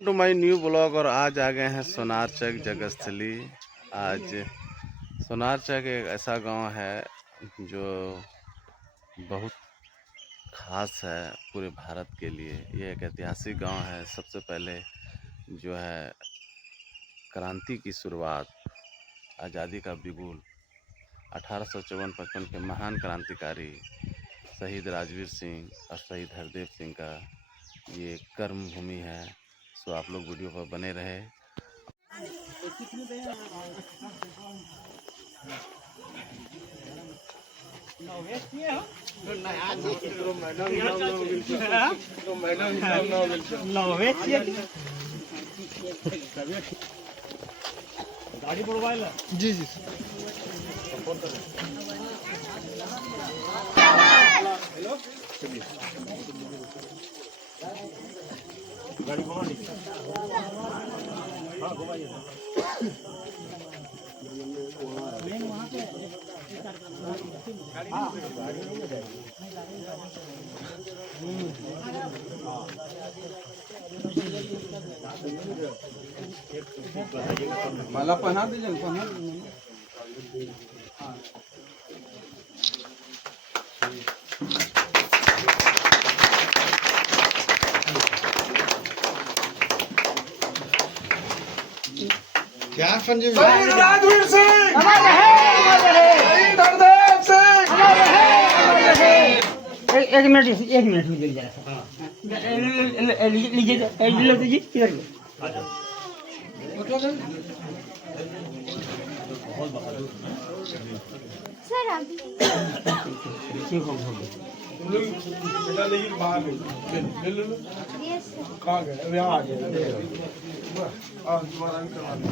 To my new blog. और आज आ गए हैं सोनारचक जगस्थली। आज सोनारचक एक ऐसा गांव है जो बहुत खास है पूरे भारत के लिए। ये एक ऐतिहासिक गांव है। सबसे पहले जो है क्रांति की शुरुआत, आज़ादी का बिगुल 1854-55 के महान क्रांतिकारी शहीद राजवीर सिंह और शहीद हरदेव सिंह का ये कर्म भूमि है। सो आप लोग वीडियो पर बने रहे। गाड़ी बुलवाइला जी जी हेलो गाड़ी घुमा ली। हाँ घुमाइए वहाँ पे माला पहना दीजिए पहना क्या संजीव शहीद राजवीर सिंह शहीद हरदेव सिंह। एक मिनट में जरा लीजिए जी इधर सर आप बेटा लेकिन बाहर ले लो यस सर। कहाँ गए? अभी आ गए। तुम्हारा भी करवा दो।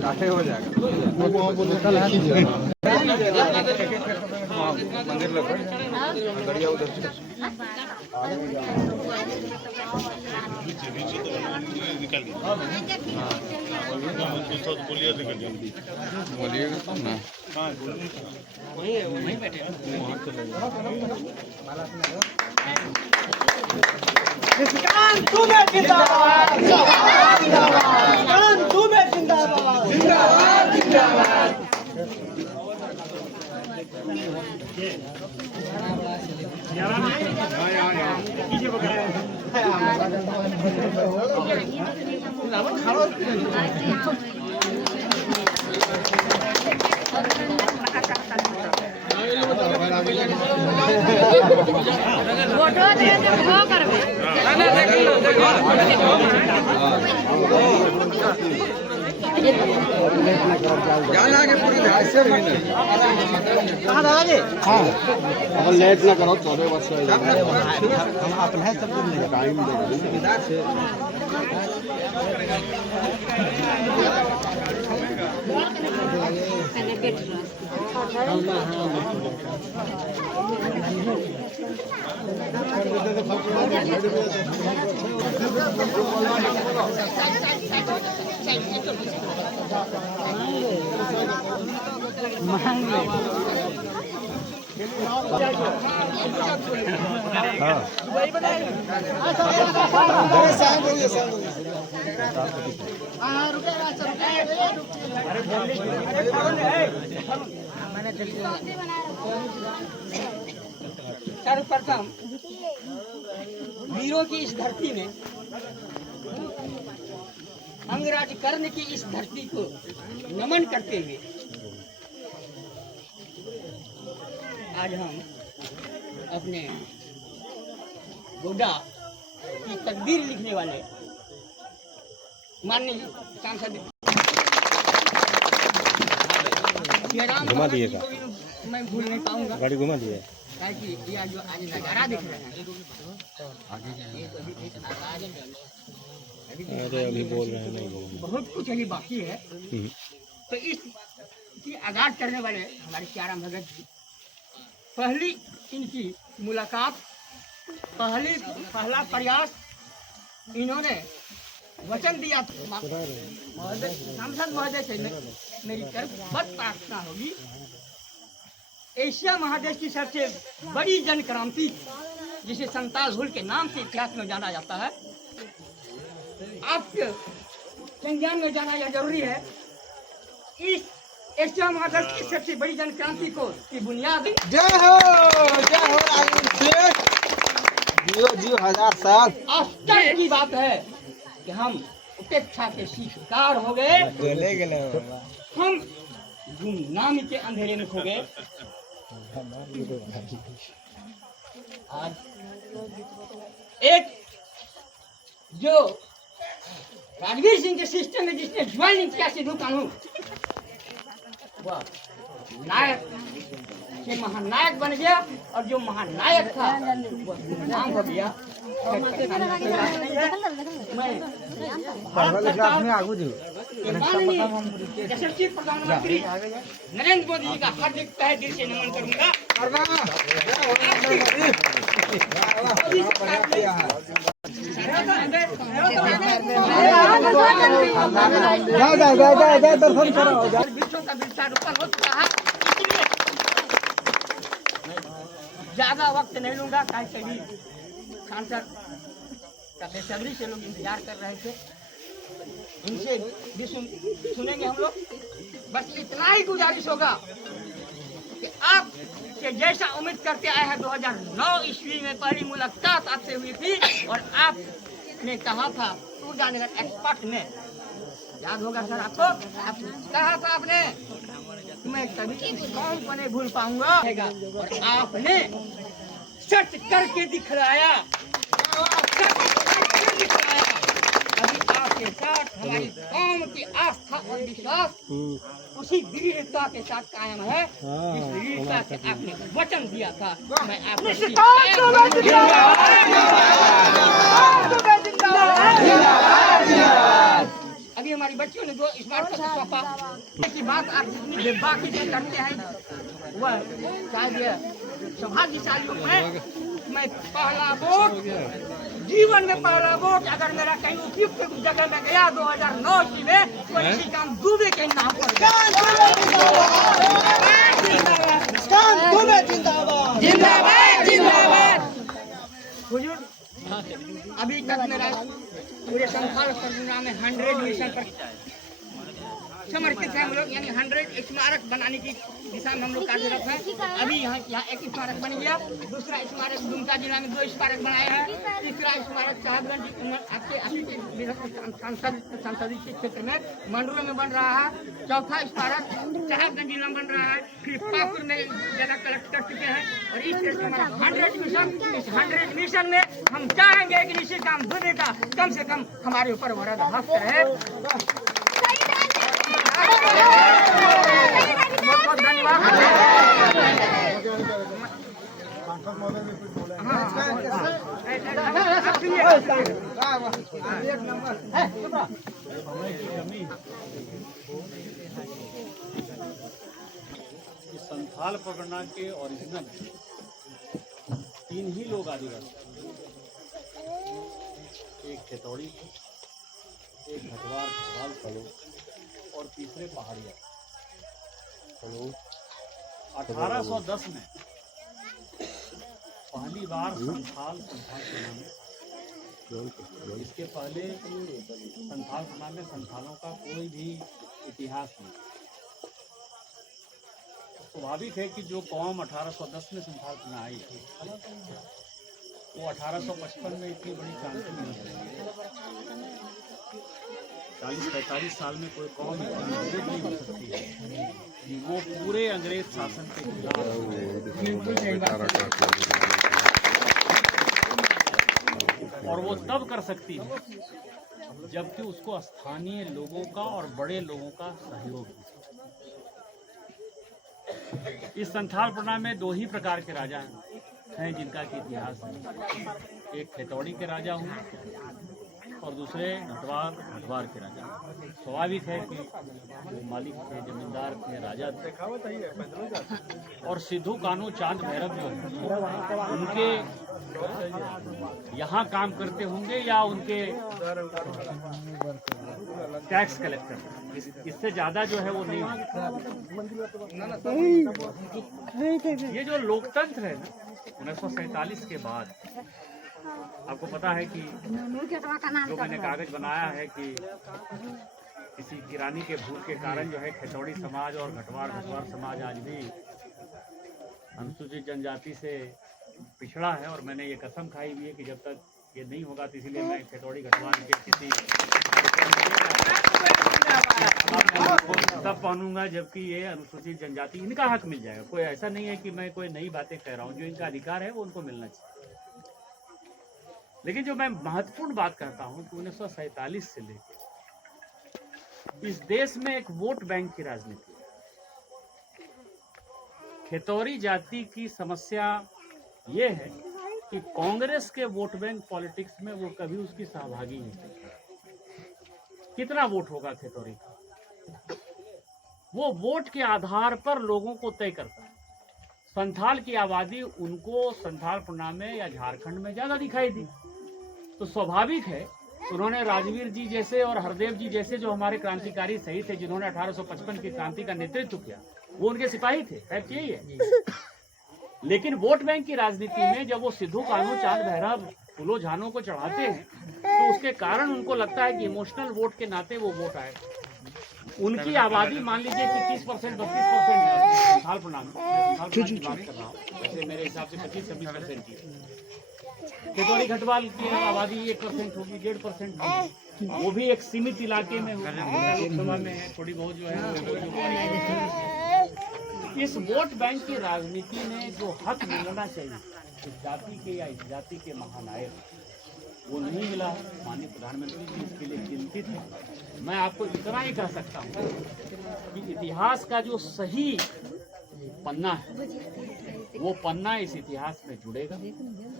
काटे हो जाएगा। मंदिर लग गड़िया उधर बोलिएगा तब ना। वहीं बैठे फोटो दे दे वो करबे जान आगे पूरी ध्यान से भी नहीं। कहाँ दादाजी? हाँ अगर लेट ना करो 14 वर्ष हम अपने हैं सब कुछ टाइम सर्वप्रथम वीरों की इस धरती में, अंगराज कर्ण की इस धरती को नमन करते हुए आज हम अपने गोड्डा की तकदीर लिखने वाले माननीय सांसद घुमा दिएगा। मैं भूल नहीं पाऊंगा। गाड़ी घुमा दिए ताकि यह जो आज नजारा दिख रहा है, अरे अभी बोल रहे हैं नहीं बोल बहुत कुछ अभी बाकी है। तो इसकी आगाज करने वाले हमारे चाराम भगत जी, पहली इनकी मुलाकात, पहला प्रयास इन्होंने वचन दिया। सांसद महोदय से मेरी तरफ बस प्रार्थना होगी, एशिया महादेश की सबसे बड़ी जन क्रांति जिसे संताल हुल के नाम से इतिहास में जाना जाता है, आपके संज्ञान में जाना यह जरूरी है। इस एशिया महादेश की सबसे बड़ी जनक्रांति को की बुनियाद जय हो आयुष शेख, जियो जियो 1000 साल। आश्चर्य की बात है कि हम उपेक्षा के शिकार हो गए, हम गुमनामी के अंधेरे में खो गए। आज एक जो राजवीर सिंह के सिस्टम में जिसने ज्वाइनिंग किया सिद्धू कानून, वह नायक से महानायक बन गया और जो महानायक था वह गुमनाम हो गया। माननीय यशस्वी प्रधानमंत्री नरेंद्र मोदी जी का हार्दिक तहे दिल से नमन करूंगा। दर्शन करो। वृक्षों का वृक्षारोपण हो चुका है, इसलिए ज्यादा वक्त नहीं लूंगा। कभी सांसद का बेसब्री से लोग इंतजार कर रहे थे, इनसे भी सुनेंगे हम लोग। बस इतना ही गुजारिश होगा कि आप के जैसा उम्मीद करते आए हैं। 2009 ईस्वी में पहली मुलाकात आपसे हुई थी और आपने कहा था ऊर्जानगर एक्सपर्ट में, याद होगा सर आपको, आप कहा था आपने मैं कभी इस कौम को नहीं भूल पाऊंगा, और आपने सच करके दिखलाया। अभी आपके साथ हमारी कौम की आस्था और विश्वास उसी दृढ़ता के साथ कायम है जिस दृढ़ता से आपने वचन दिया था। मैं आपको अभी हमारी बच्चियों ने जो स्मार्ट पत्र सौंपा की बात आप जितनी बाकी जो करते हैं वह शायद सौभाग्यशाली है। मैं पहला वोट, जीवन में पहला वोट अगर मेरा कहीं उपयुक्त जगह में गया 2009 ईस्वी में, तो इसी काम दुबे के नाम पर। हुजूर, अभी तक मेरा पूरे संथाल सरगुना में 100 मिशन पर समर्पित है हम लोग, यानी 100 स्मारक बनाने की दिशा में हम लोग कार्यरत हैं। अभी यहाँ एक स्मारक बन गया, दूसरा स्मारक दुमका जिला में 2 स्मारक बनाए हैं, तीसरा स्मारक साहबगंज आपके संसदीय क्षेत्र में मंडलों में बन रहा है, चौथा स्मारक साहबगंज जिला में बन रहा है, फिर पाकुर में जगह कलेक्ट कर चुके हैं। और इस तरह से हमारा 100 मिशन, इस 100 मिशन में हम चाहेंगे कि निशिकांत दुबे का कम से कम हमारे ऊपर वरद हस्त है। बहुत धन्यवाद। संथाल परगना के ओरिजिनल 3 ही लोग आदिवासी, एक खेतौड़ी, एक घटवार और तीसरे पहाड़िया। 1810 में पहली बार संथाल सेना में, इसके पहले संथाल सेना में संथालों का कोई भी इतिहास नहीं। स्वाभाविक है कि जो कौम 1810 में संथाल सेना आई वो 1855 में इतनी बड़ी क्रांति नहीं है। 40-45 साल में कोई कौम इतनी नहीं हो सकती है कि वो पूरे अंग्रेज शासन के खिलाफ। और वो तब कर सकती है जबकि उसको स्थानीय लोगों का और बड़े लोगों का सहयोग है। इस संथाल परगना में 2 ही प्रकार के राजा हैं जिनका कि इतिहास है। एक खेतौड़ी के राजा हुए और दूसरे हटवार के राजा। स्वाभाविक है कि वो मालिक थे, जमींदार थे, राजा थे। और सिद्धू कानू चांद भैरव जो है उनके यहाँ काम करते होंगे या उनके टैक्स कलेक्टर, इससे ज्यादा जो है वो नहीं। ये जो लोकतंत्र है ना 1947 के बाद, आपको पता है कि जो मैंने कागज बनाया है कि किसी किरानी के भूल के कारण जो है खेतौड़ी समाज और घटवार समाज आज भी अनुसूचित जनजाति से पिछड़ा है, और मैंने ये कसम खाई हुई है कि जब तक ये नहीं होगा तो इसीलिए मैं खेतौड़ी घटवार के किसी तब पहनूंगा जबकि ये अनुसूचित जनजाति इनका हक मिल जाएगा। कोई ऐसा नहीं है कि मैं कोई नई बातें कह रहा हूँ, जो इनका अधिकार है वो उनको मिलना चाहिए। लेकिन जो मैं महत्वपूर्ण बात करता हूँ कि 1947 से लेकर इस देश में एक वोट बैंक की राजनीति है। खेतौड़ी जाति की समस्या ये है कि कांग्रेस के वोट बैंक पॉलिटिक्स में वो कभी उसकी सहभागी नहीं है। कितना वोट होगा खेतौड़ी का, वो वोट के आधार पर लोगों को तय करता है। संथाल की आबादी उनको संथाल प्रणाम में या झारखंड में ज्यादा दिखाई दी, तो स्वाभाविक है उन्होंने राजवीर जी जैसे और हरदेव जी जैसे जो हमारे क्रांतिकारी सही थे, जिन्होंने 1855 की क्रांति का नेतृत्व किया, वो उनके सिपाही थे। फैक्ट यही है। लेकिन वोट बैंक की राजनीति में जब वो सिद्धू कान्हू चांद भैरव फूलो झानों को चढ़ाते हैं तो उसके कारण उनको लगता है कि इमोशनल वोट के नाते वो वोट आए। उनकी आबादी मान लीजिए कि 30% 32% है संथाल प्रणाम की बात कर रहा हूँ, वैसे मेरे हिसाब से 25-26% की। खेतौड़ी घटवाल की आबादी 1% होगी, 1.5% होगी, वो भी एक सीमित इलाके में होगी, लोकसभा में है, थोड़ी बहुत जो है। इस वोट बैंक की राजनीति में जो हक मिलना चाहिए इस जाति के या इस जाति के महानायक, वो नहीं मिला है। माननीय प्रधानमंत्री जी इसके लिए चिंतित है। मैं आपको इतना ही कह सकता हूँ कि इतिहास का जो सही पन्ना है वो पन्ना इस इतिहास में जुड़ेगा,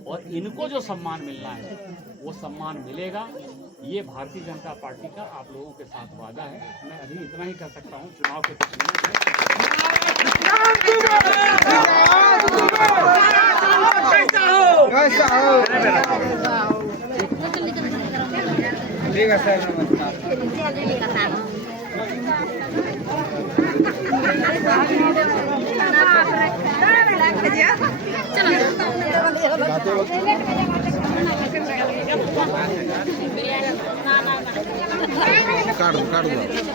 और इनको जो सम्मान मिलना है वो सम्मान मिलेगा। ये भारतीय जनता पार्टी का आप लोगों के साथ वादा है। मैं अभी इतना ही कह सकता हूँ। चुनाव के कुछ ठीक है सर, नमस्कार। काट दो